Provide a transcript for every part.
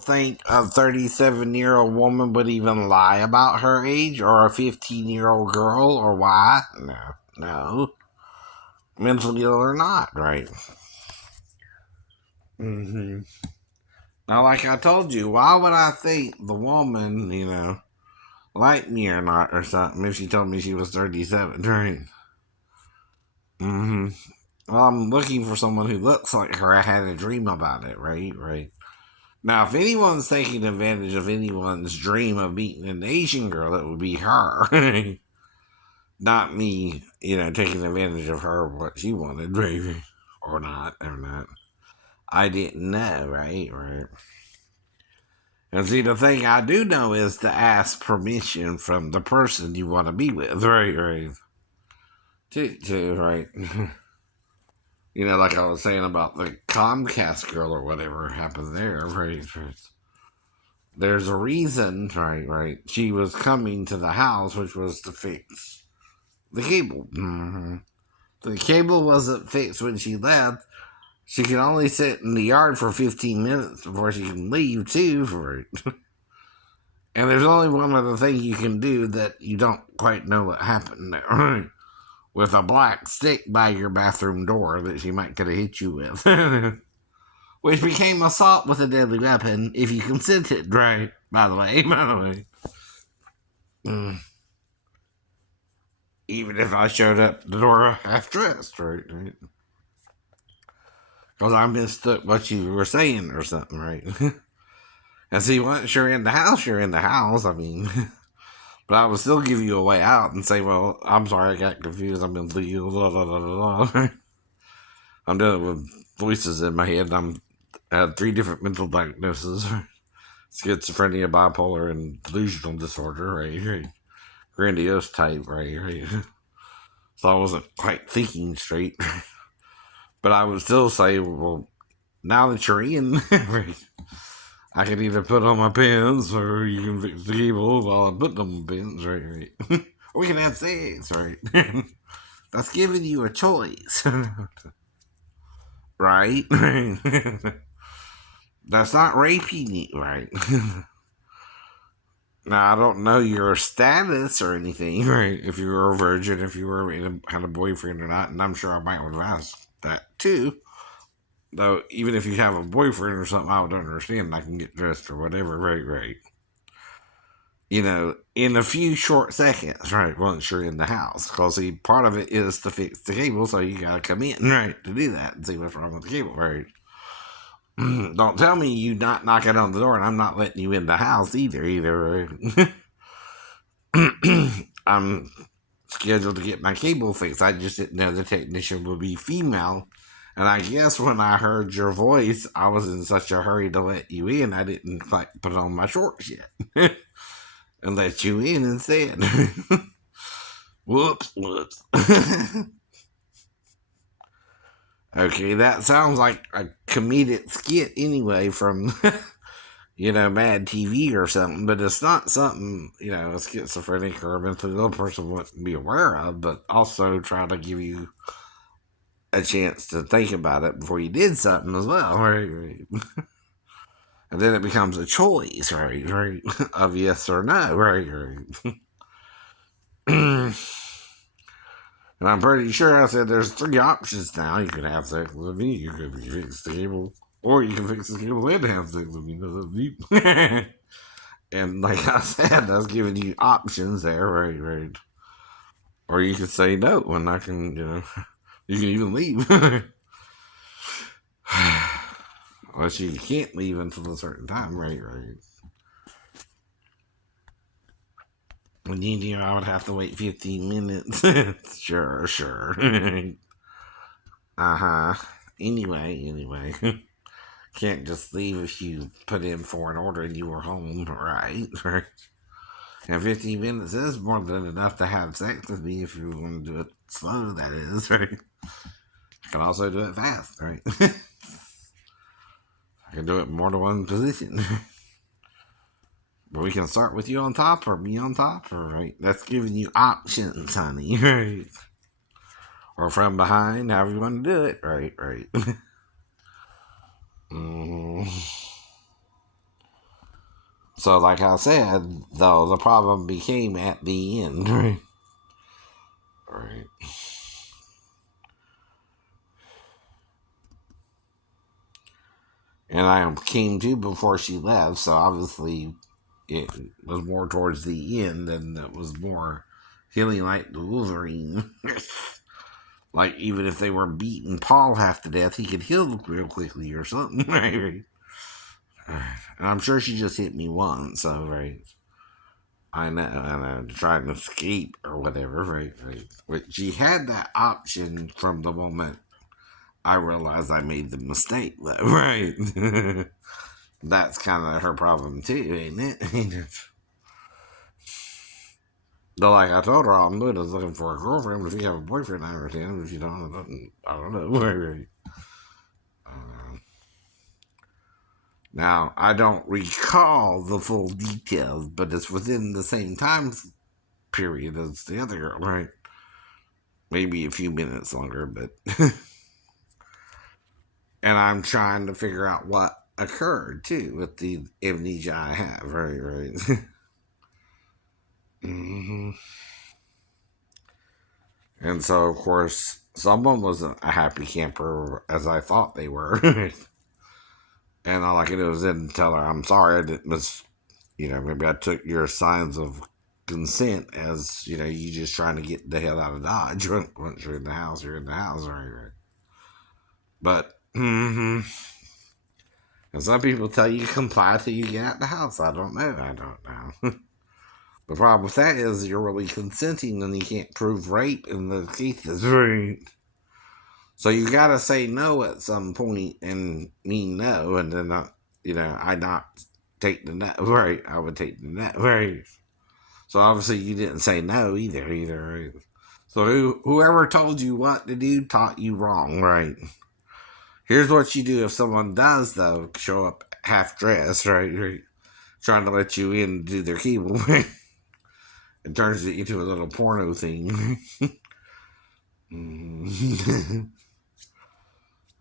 don't think a 37-year-old woman would even lie about her age, or a 15-year-old girl, or why? No, no. Mentally ill or not, right? Mm-hmm. Now, like I told you, why would I think the woman, liked me or not or something if she told me she was 37, right? Mm-hmm. Well, I'm looking for someone who looks like her. I had a dream about it, right? Right. Now, if anyone's taking advantage of anyone's dream of meeting an Asian girl, it would be her. Not me, taking advantage of her, what she wanted, right? Or not. I didn't know, right? Right. And see, the thing I do know is to ask permission from the person you want to be with, right? Right. Right. Like I was saying about the Comcast girl or whatever happened there, right? Right. There's a reason, right? Right. She was coming to the house, which was to fix the cable. Mm-hmm. The cable wasn't fixed when she left. She can only sit in the yard for 15 minutes before she can leave, too, for it. And there's only one other thing you can do that you don't quite know what happened there, right? With a black stick by your bathroom door that she might could have hit you with. Which became assault with a deadly weapon if you consented, right? By the way. Mm. Even if I showed up the door half dressed, right? Because I mistook what you were saying or something, right? And see, once you're in the house, you're in the house. I mean, but I would still give you a way out and say, well, I'm sorry, I got confused. I'm in the blah, blah, blah, blah. I'm dealing with voices in my head. I had 3 different mental diagnoses: schizophrenia, bipolar, and delusional disorder. Right. Grandiose type. Right. So I wasn't quite thinking straight. But I would still say, well, now that you're in, right, I can either put on my pants or you can fix the cable while I'm putting on my pants. Right. Or we can have sex. Right. That's giving you a choice. Right. That's not raping you, right? Now, I don't know your status or anything, right? If you were a virgin, if you had a boyfriend or not, and I'm sure I might have asked that too. Though, even if you have a boyfriend or something, I would understand. I can get dressed or whatever, right. In a few short seconds, right, once you're in the house. Because, see, part of it is to fix the cable, so you gotta come in, right, to do that and see what's wrong with the cable, right? Don't tell me you not knocking on the door and I'm not letting you in the house either. I'm scheduled to get my cable fixed. I just didn't know the technician would be female. And I guess when I heard your voice, I was in such a hurry to let you in, I didn't quite put on my shorts yet. And let you in instead. Whoops. Okay, that sounds like a comedic skit anyway from Mad TV or something, but it's not something, a schizophrenic or a mentally ill person wouldn't be aware of, but also try to give you a chance to think about it before you did something as well, right? And then it becomes a choice, right, of yes or no, right. And I'm pretty sure I said there's 3 options now. You can have sex with me, you can fix the cable, or you can fix the cable and have sex with me. And like I said, I was giving you options there, right. Or you could say no, and I can, you can even leave. Unless you can't leave until a certain time, right. And I would have to wait 15 minutes. Sure. Uh-huh. Anyway. Can't just leave if you put in for an order and you were home, right? And 15 minutes is more than enough to have sex with me if you want to do it slow, that is, right? I can also do it fast, right? I can do it in more than one position. But we can start with you on top or me on top, right? That's giving you options, honey, right? Or from behind, however you want to do it, right. Mm-hmm. So, like I said, though, the problem became at the end. Right. Right. And I came to before she left, so obviously it was more towards the end, and it was more healing like the Wolverine. Like, even if they were beating Paul half to death, he could heal real quickly or something. Right? And I'm sure she just hit me once, so, right. I know, trying to escape or whatever, right, right. But she had that option from the moment I realized I made the mistake, though, right? That's kind of her problem too, ain't it? But like I told her, all I'm doing is looking for a girlfriend. But if you have a boyfriend, I understand. If you don't, I don't know. Right, right. Uh, Now, I don't recall the full details, but it's within the same time period as the other girl, right? Maybe a few minutes longer, but. And I'm trying to figure out what occurred, too, with the amnesia I have, right, right. hmm And so, of course, someone wasn't a happy camper as I thought they were. And all I could do was then tell her, I'm sorry, I didn't maybe I took your signs of consent as, you just trying to get the hell out of Dodge. Once you're in the house, you're in the house, right, right. But, and some people tell you comply till you get out the house. I don't know. I don't know. The problem with that is you're really consenting and you can't prove rape in the cases, right? So you gotta say no at some point and mean no, and then I not take the no, right? I would take the no, right? So obviously you didn't say no either, right? So whoever told you what to do taught you wrong, right? Here's what you do if someone does though show up half dressed, right? Right? Trying to let you in to do their keyboard, right? It turns it into a little porno thing.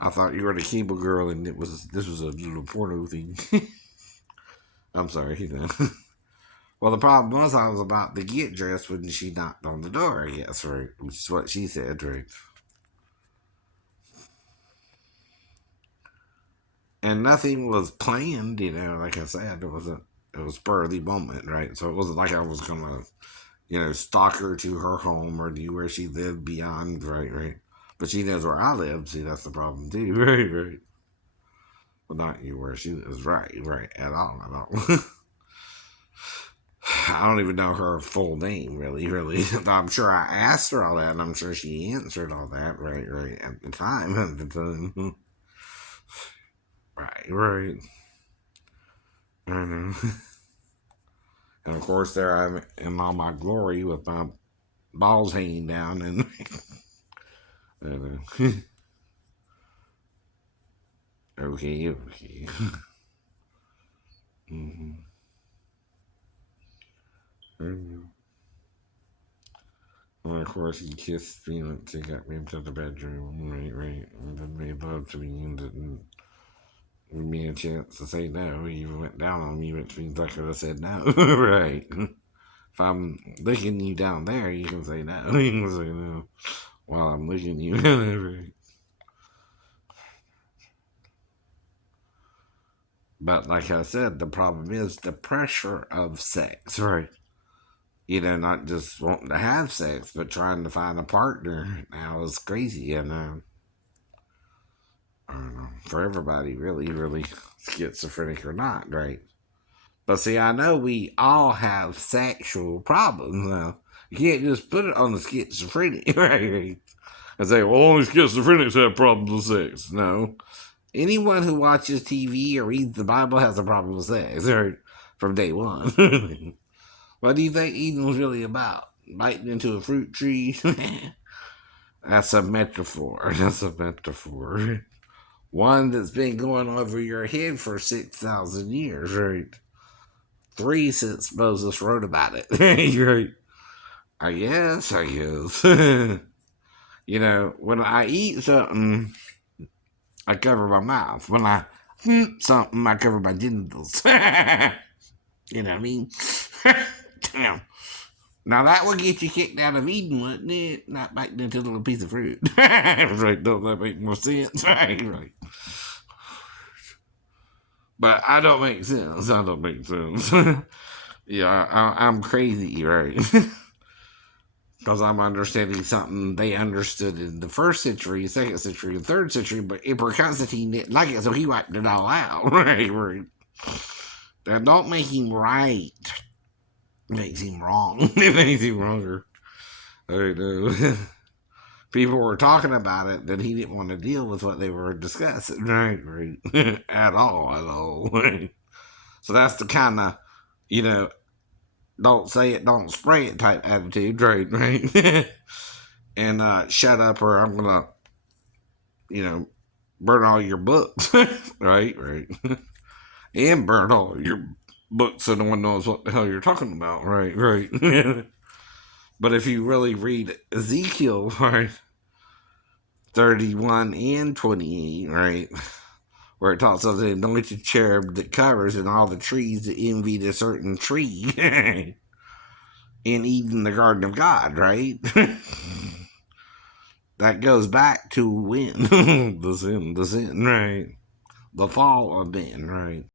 I thought you were the cable girl, and this was a little porno thing. I'm sorry, Well, the problem was I was about to get dressed when she knocked on the door. I guess, right, which is what she said, right. And nothing was planned, Like I said, it wasn't. It was spur of the moment, right? So it wasn't like I was gonna, stalk her to her home or do where she lived beyond, right, right. But she knows where I live. See, that's the problem too, right, right. Well, not you where she lives, right, right, at all. I don't even know her full name, really, really. I'm sure I asked her all that, and I'm sure she answered all that, right, right, at the time. At the time. Right, right. I know. And of course, there I'm in all my glory with my balls hanging down, and okay, okay. mm-hmm. And of course, he kissed me and he got me into the bedroom, right, right, and then made love to me and didn't give me a chance to say no. He even went down on me, which means I could have said no. Right. If I'm licking you down there, you can say no. You can say no while I'm licking you. Right. But like I said, the problem is the pressure of sex, right? Not just wanting to have sex, but trying to find a partner now is crazy. And I don't know, for everybody, really, really schizophrenic or not, right? But see, I know we all have sexual problems now. You can't just put it on the schizophrenic, right? And say, well, only schizophrenics have problems with sex. No. Anyone who watches TV or reads the Bible has a problem with sex, right? From day one. What do you think Eden's really about? Biting into a fruit tree? That's a metaphor. That's a metaphor. One that's been going over your head for 6,000 years, right? Three since Moses wrote about it. Right? I guess. When I eat something, I cover my mouth. When I something, I cover my genitals. You know what I mean? Damn. Now that would get you kicked out of Eden, wouldn't it? Not biting into a little piece of fruit. Right? Don't that make more sense? Right, right. But I don't make sense. I don't make sense. Yeah, I'm crazy, right? Because I'm understanding something they understood in the first century, second century, and third century, but Emperor Constantine didn't like it, so he wiped it all out. Right, right. That don't make him right. It makes him wrong. It makes him wronger. I know. People were talking about it, that he didn't want to deal with what they were discussing. Right, right. At all. Right. So that's the kind of, you know, don't say it, don't spray it type attitude, right, right? And shut up or I'm gonna, burn all your books, right, right, and burn all your books so no one knows what the hell you're talking about, right, right. But if you really read Ezekiel, right, 31 and 28, right, where it talks of the anointed cherub that covers and all the trees that envied a certain tree in Eden, the garden of God, right? That goes back to when? The sin, right? The fall of man, right?